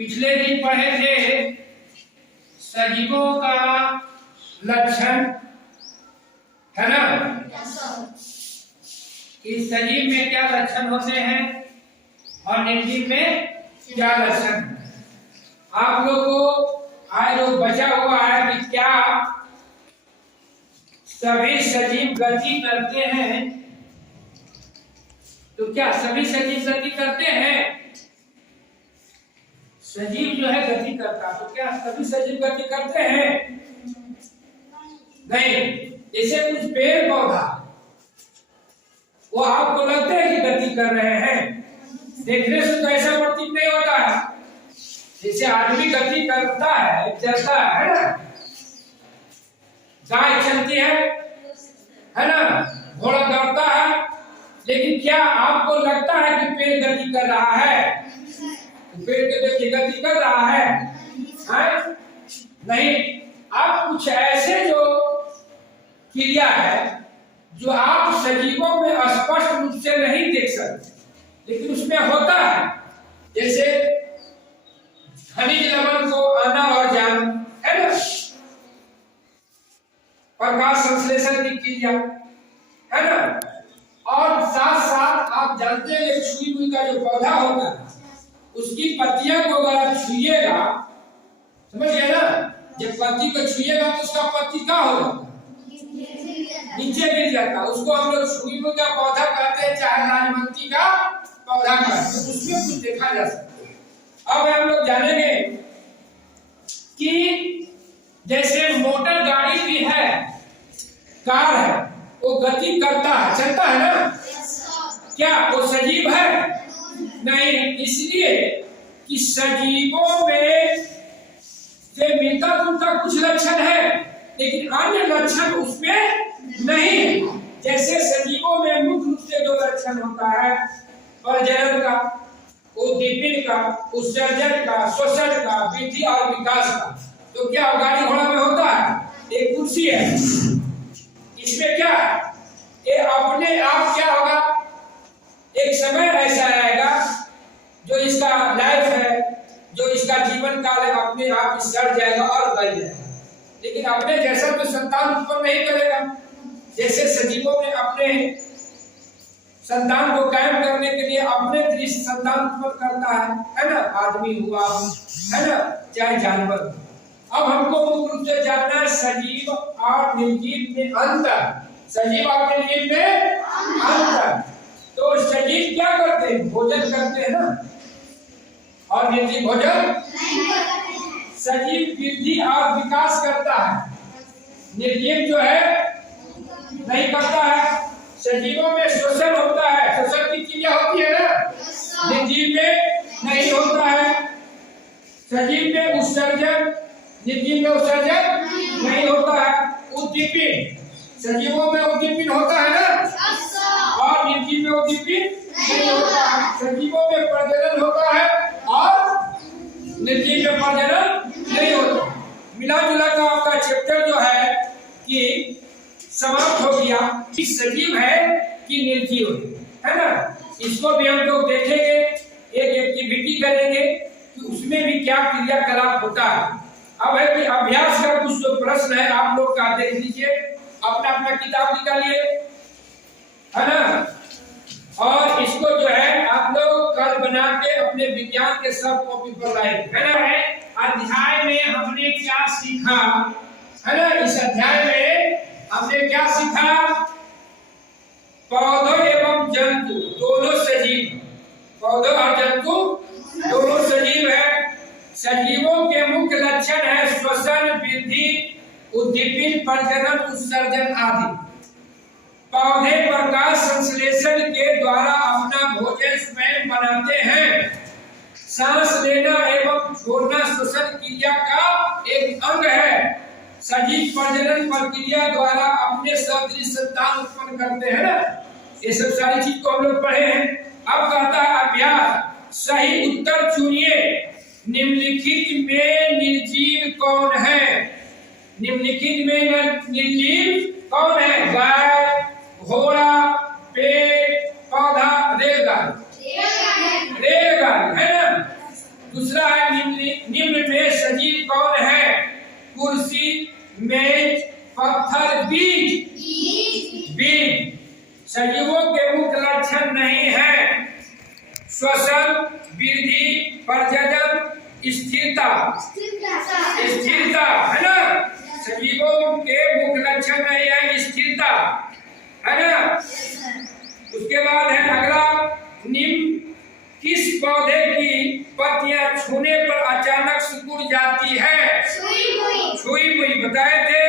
पिछले दिन पढ़े थे सजीवों का लक्षण, है ना? कि सजीव में क्या लक्षण होते हैं और निर्जीव में क्या लक्षण है। आप लोग को आज जो बचा हुआ है कि क्या सभी सजीव गति करते हैं, तो क्या सभी सजीव गति करते हैं? सजीव जो है गति करता, तो क्या सभी सजीव गति करते हैं? नहीं। जैसे कुछ पेड़ पौधा वो आपको लगता है कि गति कर रहे हैं, देखने से तो ऐसा प्रतीत नहीं होता है। जैसे आदमी गति करता है, चलता है ना, गाय चलती है ना, घोड़ा दौड़ता है, लेकिन क्या आपको लगता है कि पेड़ गति कर रहा है? पेड़ के देखिए गति कर रहा है? नहीं। आप कुछ ऐसे जो क्रिया है जो आप सजीवों में स्पष्ट रूप से नहीं देख सकते, लेकिन उसमें होता है। जैसे खनिज लवण को आना और जाना, है ना, प्रकाश संश्लेषण की क्रिया, है ना, और साथ साथ आप जानते हैं छुई हुई का जो पौधा होता है उसकी पत्तियां को अगर आप छुइएगा, समझ गए ना, जब पत्ती को छुइएगा तो उसका पत्ती क्या होगा? नीचे गिर जाता। उसको हम लोग छुई हुई का पौधा कहते हैं, चाहे राजमंती का पौधा कहते हैं, उसमें कुछ देखा जा सकता है। अब हम लोग जानेंगे कि जैसे मोटर गाड़ी भी है, कार है, वो गति करता है, चलता है ना, क्या वो सजीव है? नहीं। इसलिए कि सजीवों में से मिलता जुलता कुछ लक्षण है, लेकिन अन्य लक्षण उसमें नहीं। जैसे सजीवों में मुख्य रूप से जो लक्षण होता है प्रजनन का, उद्दीपन का, उत्सर्जन का, श्वसन का, वृद्धि और विकास का, तो क्या गाड़ी घोड़ा में होता है? एक कुर्सी है, इसमें क्या ये अपने आप क्या होगा? एक समय ऐसा आएगा जो इसका लाइफ है, जो इसका जीवन काल है, अपने आप सड़ जाएगा और बढ़ जाएगा, लेकिन अपने जैसा तो संतान उत्पन्न नहीं करेगा। जैसे सजीवों में अपने संतान को कायम करने के लिए अपने दृश्य संतान उत्पन्न करता है ना, आदमी हुआ, है ना, चाहे जानवर। अब हमको मुख्य रूप से जानना है सजीव और निर्जीव में अंतर। सजीव और निर्जीव में अंतर। तो सजीव क्या करते हैं? भोजन करते हैं ना, और निर्जीव भोजन नहीं करते हैं। सजीव वृद्धि और विकास करता है, निर्जीव जो है नहीं करता है। सजीवों में श्वसन होता है, श्वसन की क्रिया होती है ना, निर्जीव में नहीं होता है। सजीव में उत्सर्जन, निर्जीव में उत्सर्जन नहीं होता है। उद्दीपन, सजीवों में उद्दीपन होता है ना, और निर्जीव में उद्दीपन नहीं होता है। सजीवों में प्रजनन होता है और निर्जीव में प्रजनन नहीं होता। मिला जुला का आपका चैप्टर जो है कि समाप्त हो गया कि सजीव है कि निर्जीव है ना। इसको भी हम लोग देखेंगे, एक एक्टिविटी करेंगे कि उसमें भी क्या क्रियाकलाप होता है। अब है कि अभ्यास का कुछ जो प्रश्न है आप लोग का देख लीजिए, अपना अपना किताब निकालिए, है ना, और इसको जो है आप लोग कल बना के अपने विज्ञान के सब कॉपी पर लाएंगे, है ना। अध्याय में हमने क्या सीखा, है ना, इस अध्याय में हमने क्या सीखा? पौधों एवं जंतु दोनों सजीव, पौधों और जंतु दोनों सजीव है। सजीवों के मुख्य लक्षण है श्वसन, वृद्धि, उद्दीपन, प्रजनन, उत्सर्जन आदि। पौधे प्रकाश संश्लेषण के द्वारा अपना भोजन स्वयं बनाते हैं। सांस लेना एवं छोड़ना श्वसन क्रिया का एक अंग है। सजीव प्रजनन प्रक्रिया द्वारा अपने सदृश संतान उत्पन्न करते हैं ना। ये सब सारी चीज को हम लोग पढ़े हैं। अब कहता है अभ्यास, सही उत्तर चुनिए। निम्नलिखित में निर्जीव कौन है? निम्नलिखित में निर्जीव कौन है? गाय, घोड़ा, पेड़, पौधा, रेलगाड़ी। रेलगाड़ी है ना। दूसरा है मेज, पत्थर, बीज। बीज सजीवों के मुख्य लक्षण नहीं है। श्वसन, वृद्धि, प्रजनन, स्थिरता। स्थिरता है ना, सजीवों के मुख्य लक्षण नहीं है स्थिरता, है ना। उसके बाद है अगला, निम्न किस पौधे की पत्तियां छूने पर अचानक सिकुड़ जाती है? छुई मुई बताए थे।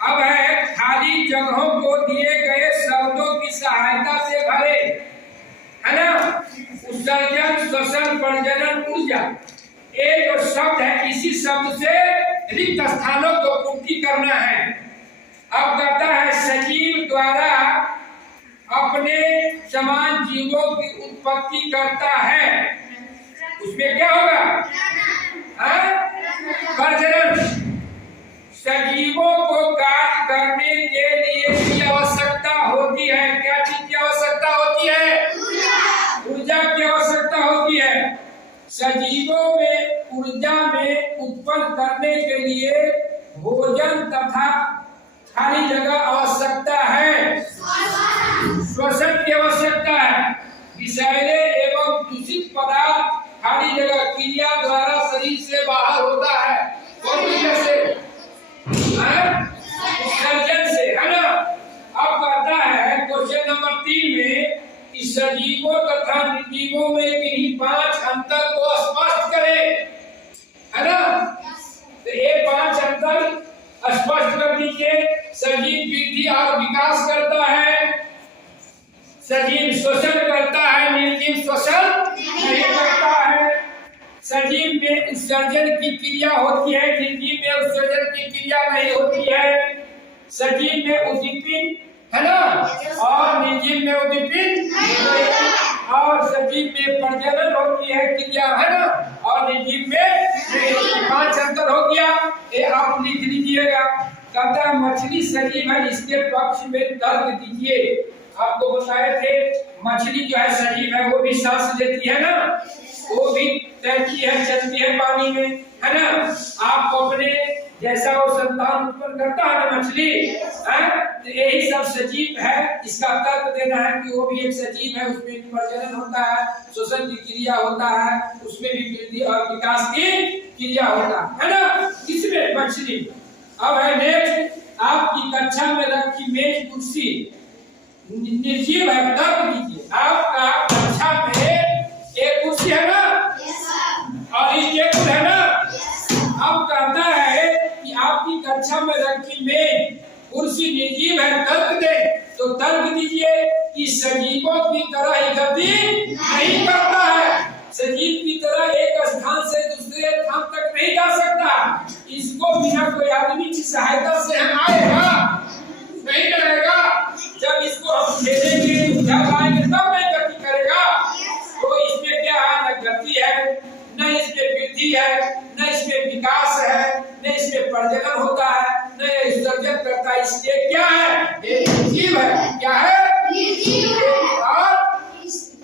अब है खाली जगहों को दिए गए शब्दों की सहायता से भरे, है ना। उत्सर्जन, श्वसन, प्रजनन, ऊर्जा, ये जो शब्द है इसी शब्द से रिक्त स्थानों को पूर्ति करना है। अब कहता है सजीव द्वारा अपने समान जीवों की उत्पत्ति करता है, उसमें क्या होगा? प्रजनन। सजीवों को कार्य करने के लिए की आवश्यकता होती है, क्या चीज की आवश्यकता होती है? ऊर्जा की आवश्यकता होती है। सजीवों में ऊर्जा में उत्पन्न करने के लिए भोजन तथा खाली जगह आवश्यकता है। श्वसन की आवश्यकता है। विषैले एवं दूषित पदार्थ खाली जगह क्रिया द्वारा शरीर से बाहर होता है। कौन क्रिया से? उत्सर्जन से, है ना। अब कहता है क्वेश्चन नंबर 3 में कि सजीवों तथा निर्जीवों में किन्हीं 5 अंतर को स्पष्ट करें, है ना। तो ये 5 अंतर स्पष्ट कर दीजिए। सजीव वृद्धि और विकास करता है, सजीव श्वसन करता है, निर्जीव श्वसन नहीं करता है। सजीव में उत्सर्जन की क्रिया होती है, निर्जीव में उत्सर्जन की क्रिया नहीं होती है। सजीव में उद्दीपित, है ना, और निर्जीव में उद्दीपित नहीं। और सजीव में प्रजनन होती है क्रिया, है ना, और निर्जीव में नहीं। 5 अंतर हो गया, ये आप लिख लीजिएगा। कहता है मछली सजीव है, इसके पक्ष में तर्क दीजिए। आपको बताए थे मछली जो है सजीव है, वो भी सांस लेती है ना, वो भी तैरती है, चलती है पानी में, है ना। आप अपने जैसा वो संतान उत्पन्न करता है ना मछली, तो यही सब सजीव है। इसका तर्क देना है कि वो भी एक सजीव है, उसमें प्रजनन होता है, श्वसन की क्रिया होता है, उसमें भी वृद्धि और विकास की क्रिया होता है ना, इसमें मछली। अब है नेक्स्ट, आपकी कक्षा में रखी मेज कुर्सी निर्जीव है, तर्क दीजिए। आपका कक्षा में एक कुर्सी है ना, और ये टेबल है ना। अब कहता है कि आपकी कक्षा में रखी मेज कुर्सी निर्जीव है, तर्क दे। तो तर्क दीजिए कि सजीवों की तरह ही गति नहीं करता है। सजीव की तरह एक स्थान से दूसरे स्थान तक नहीं जा सकता। इसको बिना कोई आदमी की सहायता से हम आएगा नहीं करेगा। जब इसको हम खेलेंगे लाएंगे तब नहीं गति करेगा। तो इसमें क्या है? न गति है, न इसमें वृद्धि है, न इसमें विकास है, न इसमें प्रजनन होता है, न उत्सर्जन करता है। इसलिए क्या है? ये निर्जीव है। क्या है? और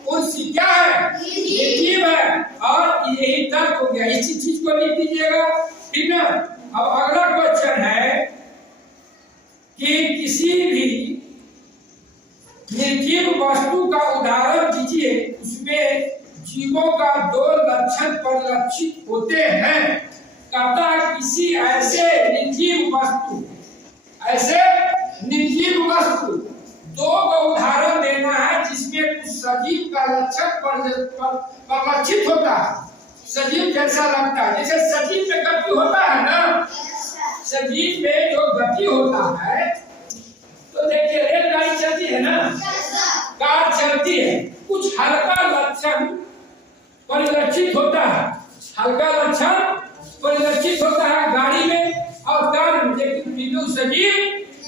कुर्सी क्या है? निर्जीव है। और यही तर्क हो गया। इसी चीज को लिख दीजिएगा, ठीक ना। अब अगला क्वेश्चन है कि किसी भी निर्जीव वस्तु का उदाहरण दीजिए, उसमें जीवों का 2 लक्षण परिलक्षित होते हैं। कहता है किसी ऐसे निर्जीव वस्तु 2 का उदाहरण देना है जिसमें कुछ सजीव का लक्षण परिलक्षित होता है। सजीव कैसा लगता है? जैसे सजीव में गति होता है ना, सजीव में जो गति होता है, तो देखिए रेलगाड़ी चलती है ना, कार चलती है, कुछ हल्का लक्षण परिलक्षित होता है। हल्का लक्षण परिलक्षित होता है गाड़ी में और कार में, लेकिन बिल्कुल सजीव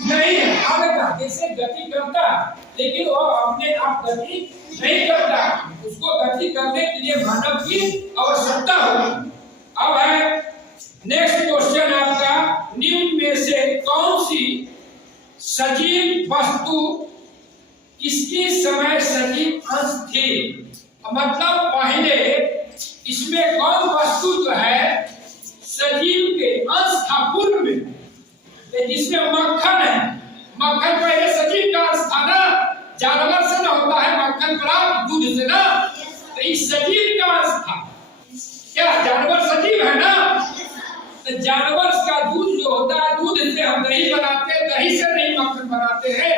नहीं है। हल्का जैसे गति करता है, लेकिन वो अपने आप गति नहीं करता। उसको गति करने के लिए मानव की आवश्यकता होगी। अब है नेक्स्ट क्वेश्चन आपका, निम्न में से कौन सी सजीव वस्तु किसकी समय सजीव अंश थी? मतलब पहले इसमें कौन वस्तु जो है सजीव के अंश था पूर्व में, जिसमें मक्खन है। मक्खन पहले सजीव का अंश था ना, जानवर से ना होता है मक्खन प्राप्त दूध से ना, तो इस सजीव का अंश था। क्या जानवर सजीव है ना, तो जानवर का दूध जो होता है, दूध से हम दही बनाते हैं, दही से नहीं मक्खन बनाते हैं।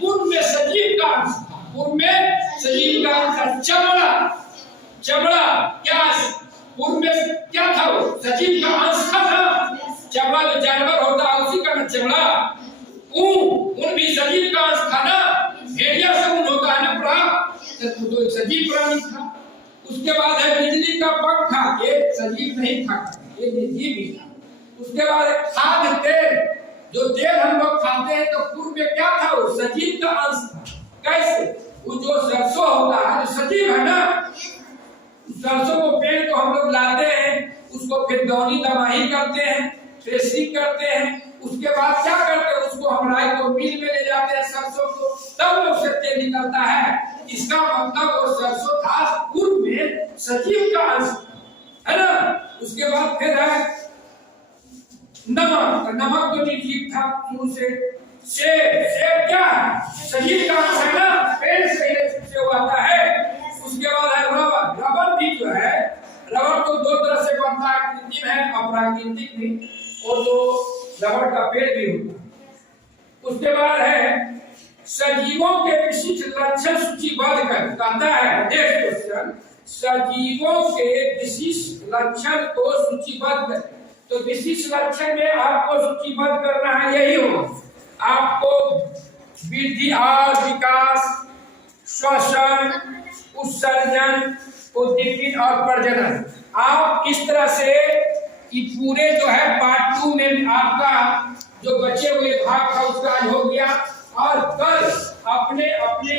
पूर्व में सजीव का अंश था, पूर्व में सजीव का अंश था। चमड़ा, चमड़ा क्या पूर्व में क्या था, वो सजीव का अंश था ना। चमड़ा जो जानवर होता है उसी का ना चमड़ा। ऊन भी सजीव का अंश था ना, भेड़िया से ऊन होता है ना प्राप्त, तो एक सजीव प्राणी था। उसके बाद है बिजली का पंखा, ये सजीव नहीं था, ये निर्जीव ही था। उसके बाद खाद्य तेल, जो तेल हम लोग खाते हैं, तो पूर्व में क्या था, वो सजीव का अंश था। कैसे, वो जो सरसों होता है जो सजीव है ना, सरसों को पेड़ को हम लोग लाते हैं, उसको फिर दौनी दमाही करते हैं, थ्रेसिंग करते हैं, उसके बाद क्या करते हैं, उसको हम राई को मिल में ले जाते हैं सरसों को, तब उससे तेल निकलता है। इसका मतलब वो सरसों था पूर्व में सजीव का अंश है ना। उसके बाद फिर है नमक, नमक तो निर्जीव था शुरू से। सेब, सेब क्या है, सजीव का अंश है ना, पेड़ से वो आता है। उसके बाद है रबर, रबर भी जो है, रबर तो दो तरह से बनता है, कृत्रिम है अप्राकृतिक भी, और तो रबर का पेड़ भी होता है। उसके बाद है सजीवों के विशिष्ट लक्षण सूचीबद्ध कर, कहता है नेक्स्ट क्वेश्चन, सजीवों के विशिष्ट लक्षण को सूचीबद्ध कर। तो विशिष्ट लक्षण में आपको सूचीबद्ध करना है, यही होगा आपको वृद्धि और विकास, श्वसन, उत्सर्जन, उद्दीपन और प्रजनन। आप किस तरह से कि पूरे जो है पार्ट 2 में आपका जो बचे हुए भाग का उसका आज हो गया, और कल अपने अपने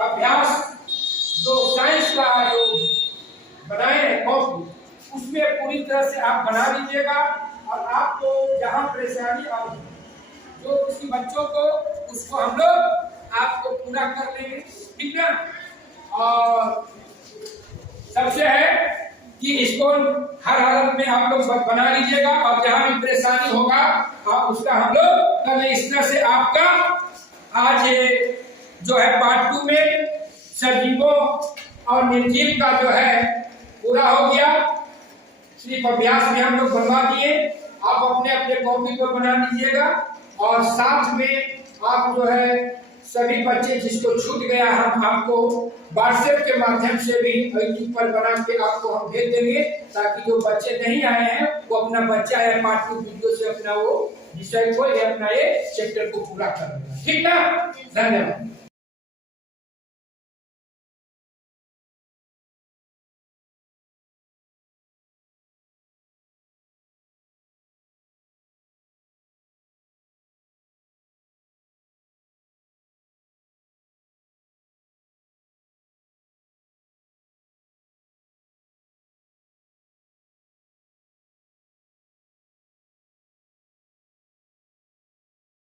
अभ्यास जो साइंस का जो बनाए हैं कॉपी, उसमें पूरी तरह से आप बना लीजिएगा। और आपको जहाँ परेशानी आ जो किसी बच्चों को, उसको हम लोग आपको पूरा कर लेंगे, ठीक ना। और सबसे है कि इसको हर हालत में आप लोग बना लीजिएगा, और जहाँ भी परेशानी होगा आप उसका हम लोग कर लें। इस तरह से आपका आज जो है पार्ट 2 में सजीवों और निर्जीव का जो है पूरा हो गया। सिर्फ अभ्यास में हम लोग बनवा दिए, आप अपने अपने कॉपी पर बना लीजिएगा। और साथ में आप जो है सभी बच्चे जिसको छूट गया, हम आपको व्हाट्सएप के माध्यम से भी यूट्यूब पर बना के आपको हम भेज देंगे, ताकि जो बच्चे नहीं आए हैं वो अपना बच्चा या पार्ट 2 वीडियो से अपना वो विषय को या अपना ये चैप्टर को पूरा कर लेगा, ठीक ना। धन्यवाद।